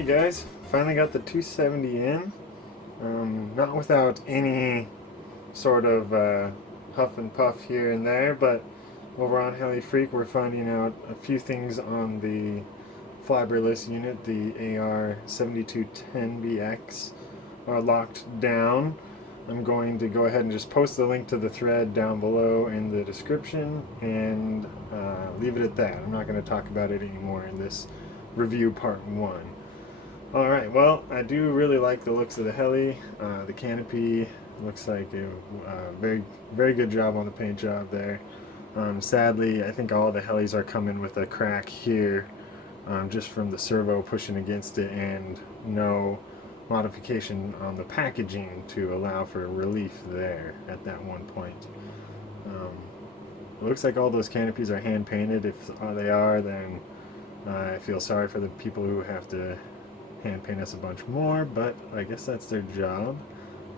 Hey guys, finally got the 270 in. Not without any sort of huff and puff here and there, but over on Heli Freak we're finding out a few things on the fiberless unit, the AR7210BX, are locked down. I'm going to go ahead and just post the link to the thread down below in the description and leave it at that. I'm not going to talk about it anymore in this review part 1. Alright, well, I do really like the looks of the heli. The canopy looks like a very good job on the paint job there. Sadly, I think all the helis are coming with a crack here, just from the servo pushing against it and no modification on the packaging to allow for relief there at that one point. It looks like all those canopies are hand painted. If they are, then I feel sorry for the people who have to hand paint us a bunch more, but I guess that's their job,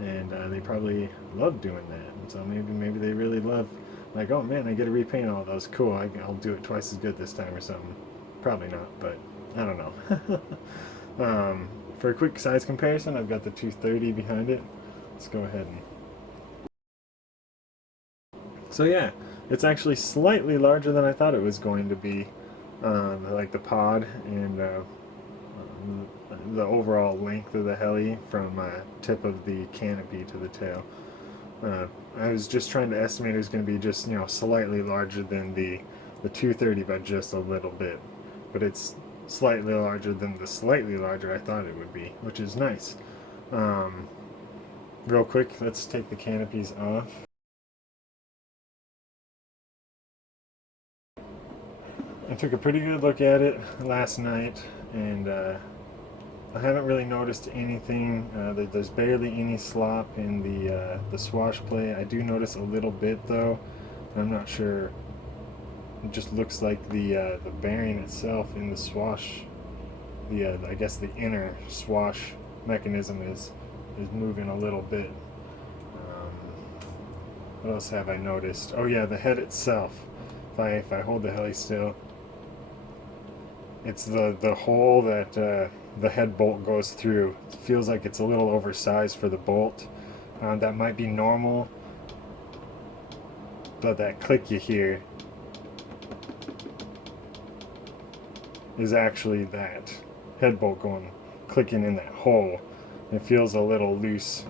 and they probably love doing that. And so maybe they really love, like, oh man, I get to repaint all those. Cool, I'll do it twice as good this time or something. Probably not, but I don't know. For a quick size comparison, I've got the 230 behind it. Let's go ahead and. So yeah, it's actually slightly larger than I thought it was going to be. Like the pod and the overall length of the heli from tip of the canopy to the tail. I was just trying to estimate it was going to be just, slightly larger than the 230 by just a little bit, but it's slightly larger than the slightly larger I thought it would be, which is nice. Real quick, let's take the canopies off. I took a pretty good look at it last night, and I haven't really noticed anything. There's barely any slop in the swash play. I do notice a little bit though. I'm not sure. It just looks like the bearing itself in the swash, I guess the inner swash mechanism is moving a little bit. What else have I noticed? Oh yeah, the head itself. If I hold the heli still, it's the hole that the head bolt goes through. It feels like it's a little oversized for the bolt. That might be normal, but that click you hear is actually that head bolt clicking in that hole. It feels a little loose,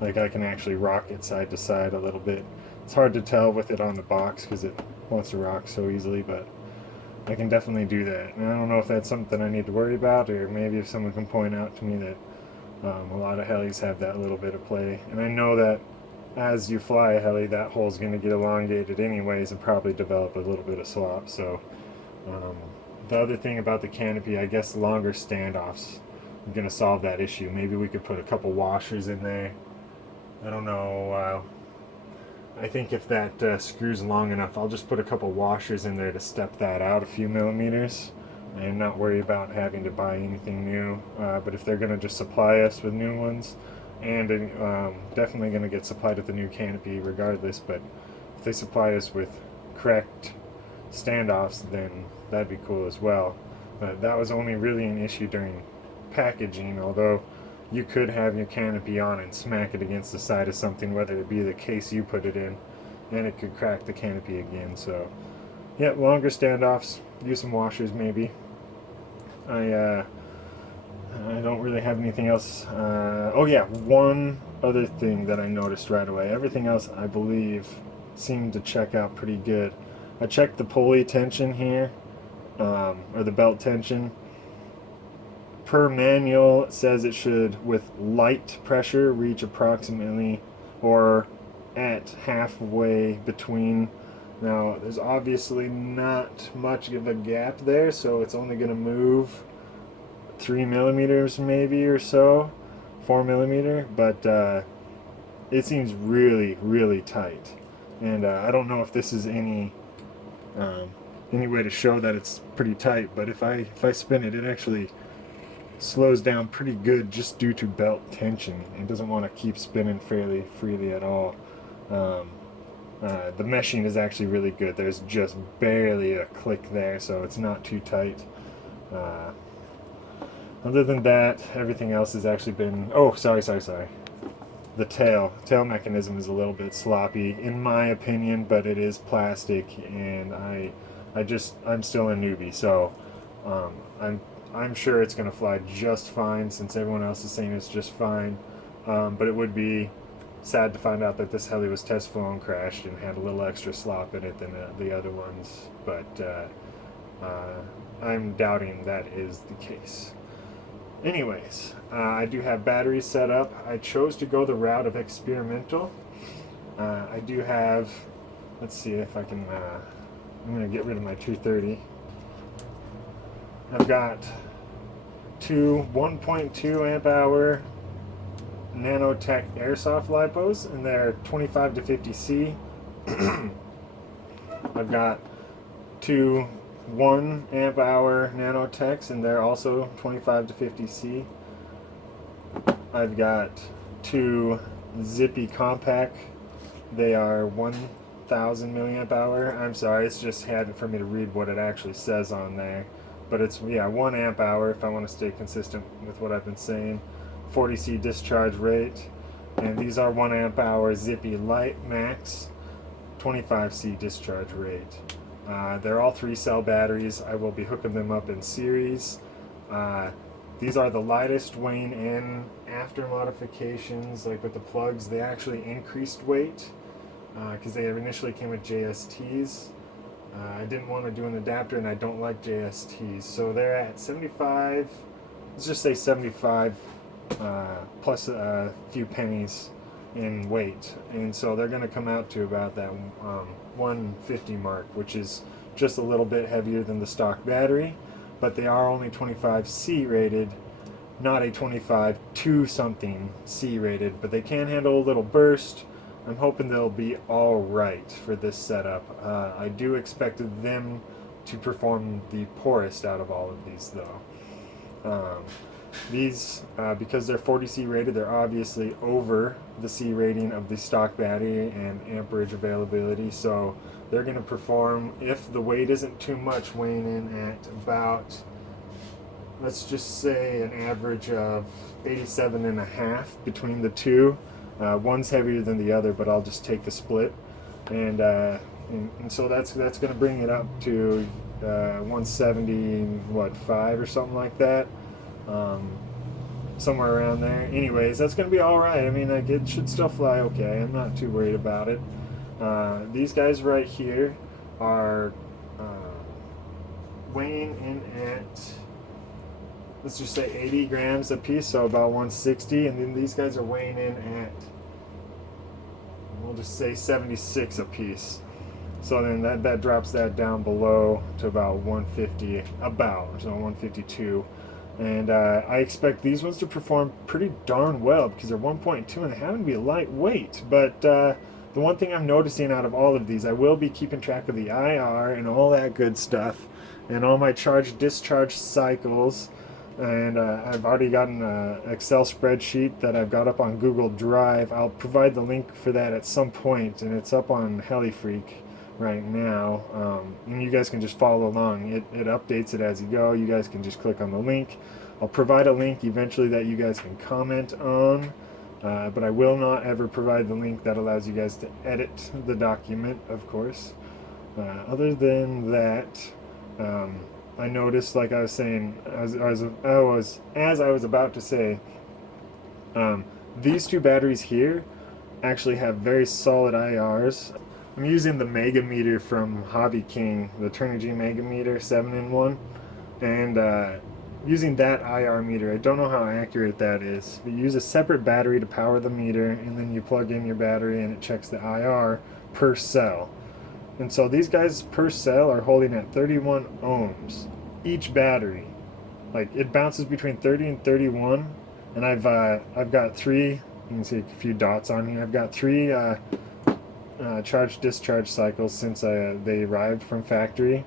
like I can actually rock it side to side a little bit. It's hard to tell with it on the box because it wants to rock so easily, but I can definitely do that. And I don't know if that's something I need to worry about, or maybe if someone can point out to me that a lot of helis have that little bit of play. And I know that as you fly a heli, that hole's going to get elongated anyways and probably develop a little bit of slop. So the other thing about the canopy, I guess longer standoffs are going to solve that issue. Maybe we could put a couple washers in there. I don't know. I think if that screws long enough, I'll just put a couple washers in there to step that out a few millimeters and not worry about having to buy anything new. But if they're going to just supply us with new ones, and definitely going to get supplied with the new canopy regardless, but if they supply us with correct standoffs, then that'd be cool as well. But that was only really an issue during packaging, although you could have your canopy on and smack it against the side of something, whether it be the case you put it in, and it could crack the canopy again. So yeah, longer standoffs, use some washers maybe. I don't really have anything else. Oh yeah, one other thing that I noticed right away. Everything else I believe seemed to check out pretty good. I checked the pulley tension here, or the belt tension. Per manual, it says it should, with light pressure, reach approximately or at halfway between. Now, there's obviously not much of a gap there, so it's only going to move 3 millimeters maybe or so, 4 millimeter, but it seems really tight. And I don't know if this is any way to show that it's pretty tight, but if I spin it, it actually slows down pretty good just due to belt tension. It doesn't want to keep spinning fairly freely at all. The meshing is actually really good. There's just barely a click there, so it's not too tight. Other than that, everything else has actually been... Oh, sorry. The tail mechanism is a little bit sloppy, in my opinion, but it is plastic, and I'm still a newbie, so I'm sure it's going to fly just fine, since everyone else is saying it's just fine. But it would be sad to find out that this heli was test flown, crashed, and had a little extra slop in it than the other ones. But I'm doubting that is the case. Anyways, I do have batteries set up. I chose to go the route of experimental. I do have, let's see if I can, I'm going to get rid of my 230. I've got two 1.2 amp hour nanotech airsoft lipos, and they're 25 to 50C. I've got two 1 amp hour nanotechs, and they're also 25 to 50C. I've got two zippy compact. They are 1000 milliamp hour. I'm sorry, it's just had for me to read what it actually says on there. But it's, yeah, 1 amp hour if I want to stay consistent with what I've been saying. 40C discharge rate. And these are 1 amp hour zippy light max, 25C discharge rate. They're all 3-cell batteries. I will be hooking them up in series. These are the lightest weighing in after modifications, like with the plugs. They actually increased weight because they initially came with JSTs. I didn't want to do an adapter, and I don't like JSTs. So they're at 75, let's just say 75 plus a few pennies in weight. And so they're going to come out to about that 150 mark, which is just a little bit heavier than the stock battery, but they are only 25C rated, not a 25 something C rated, but they can handle a little burst. I'm hoping they'll be all right for this setup. I do expect them to perform the poorest out of all of these, though. These, because they're 40C rated, they're obviously over the C rating of the stock battery and amperage availability, so they're going to perform, if the weight isn't too much, weighing in at about, let's just say, an average of 87.5 between the two. One's heavier than the other, but I'll just take the split, and so that's going to bring it up to 170, 5 or something like that, somewhere around there. Anyways, that's going to be all right. I mean, like, it should still fly okay. I'm not too worried about it. These guys right here are weighing in at, let's just say 80 grams a piece, so about 160, and then these guys are weighing in at, we'll just say 76 a piece. So then that drops that down below to about 150, so 152. And I expect these ones to perform pretty darn well because they're 1.2 and they happen to be lightweight. But the one thing I'm noticing out of all of these, I will be keeping track of the IR and all that good stuff, and all my charge-discharge cycles. And I've already gotten an Excel spreadsheet that I've got up on Google Drive. I'll provide the link for that at some point, and it's up on HeliFreak right now. And you guys can just follow along. It updates it as you go. You guys can just click on the link. I'll provide a link eventually that you guys can comment on, but I will not ever provide the link that allows you guys to edit the document, of course. Other than that, I noticed, like I was saying, as I was about to say, these two batteries here actually have very solid IRs. I'm using the Megameter from Hobby King, the Turnigy Megameter 7-in-1, and using that IR meter, I don't know how accurate that is, but you use a separate battery to power the meter, and then you plug in your battery and it checks the IR per cell. And so these guys per cell are holding at 31 ohms each battery. Like, it bounces between 30 and 31, and I've got three. You can see a few dots on here. I've got three charge-discharge cycles since they arrived from factory,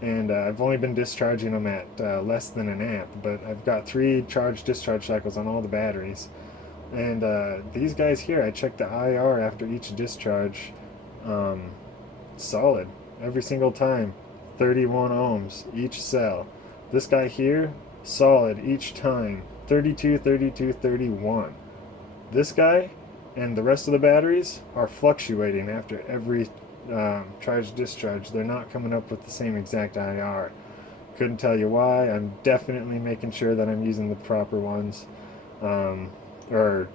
and I've only been discharging them at less than an amp, but I've got 3 charge-discharge cycles on all the batteries. And these guys here, I checked the IR after each discharge. Solid every single time, 31 ohms each cell. This guy here, solid each time. 32, 32, 31. This guy and the rest of the batteries are fluctuating after every charge discharge. They're not coming up with the same exact IR. Couldn't tell you why. I'm definitely making sure that I'm using the proper ones, or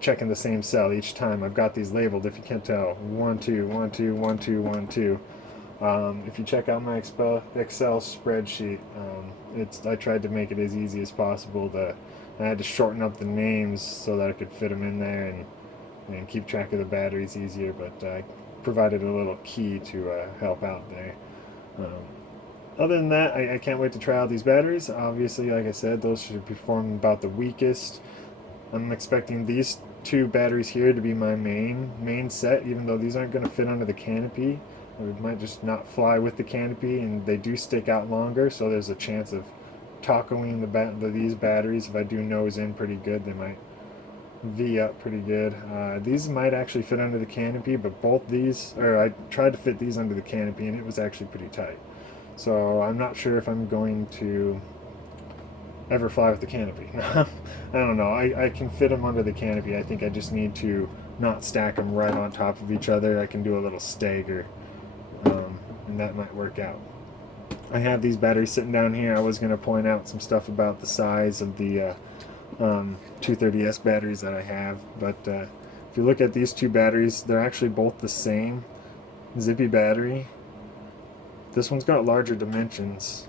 checking the same cell each time. I've got these labeled, if you can't tell. 1 2 1 2 1 2 1 2. If you check out my Excel spreadsheet, I tried to make it as easy as possible. I had to shorten up the names so that I could fit them in there and keep track of the batteries easier, but I provided a little key to help out there. Other than that, I can't wait to try out these batteries. Obviously, like I said, those should perform about the weakest. I'm expecting these two batteries here to be my main set, even though these aren't going to fit under the canopy. It might just not fly with the canopy, and they do stick out longer, so there's a chance of tacoing these batteries. If I do nose in pretty good, they might V up pretty good. These might actually fit under the canopy, but I tried to fit these under the canopy, and it was actually pretty tight. So I'm not sure if I'm going to ever fly with the canopy. I don't know. I can fit them under the canopy. I think I just need to not stack them right on top of each other. I can do a little stagger, and that might work out. I have these batteries sitting down here. I was going to point out some stuff about the size of the 230S batteries that I have, but if you look at these two batteries, they're actually both the same zippy battery. This one's got larger dimensions,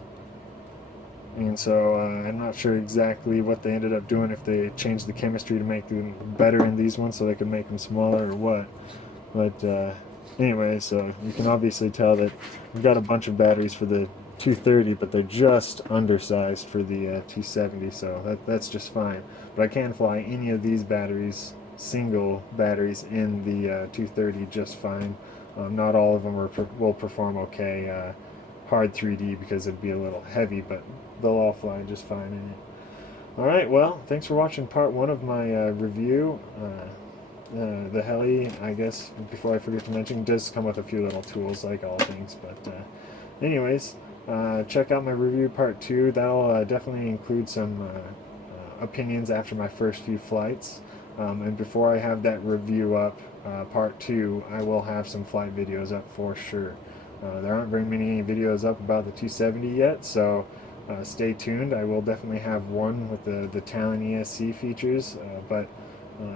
and so I'm not sure exactly what they ended up doing, if they changed the chemistry to make them better in these ones so they could make them smaller or what. But anyway, so you can obviously tell that we've got a bunch of batteries for the 230, but they're just undersized for the 270, so that's just fine. But I can fly any of these batteries, single batteries, in the 230 just fine. Not all of them will perform okay hard 3D because it'd be a little heavy, but they'll all fly just fine in it. Alright, well, thanks for watching part 1 of my review. The heli, I guess, before I forget to mention, does come with a few little tools, like all things. But anyways, check out my review part 2. That'll definitely include some opinions after my first few flights. And before I have that review up, part 2, I will have some flight videos up for sure. There aren't very many videos up about the 270 yet, so stay tuned. I will definitely have one with the Talon ESC features, but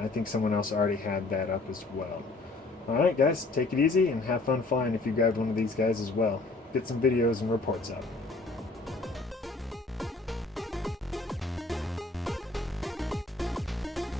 I think someone else already had that up as well. Alright guys, take it easy and have fun flying if you grabbed one of these guys as well. Get some videos and reports out.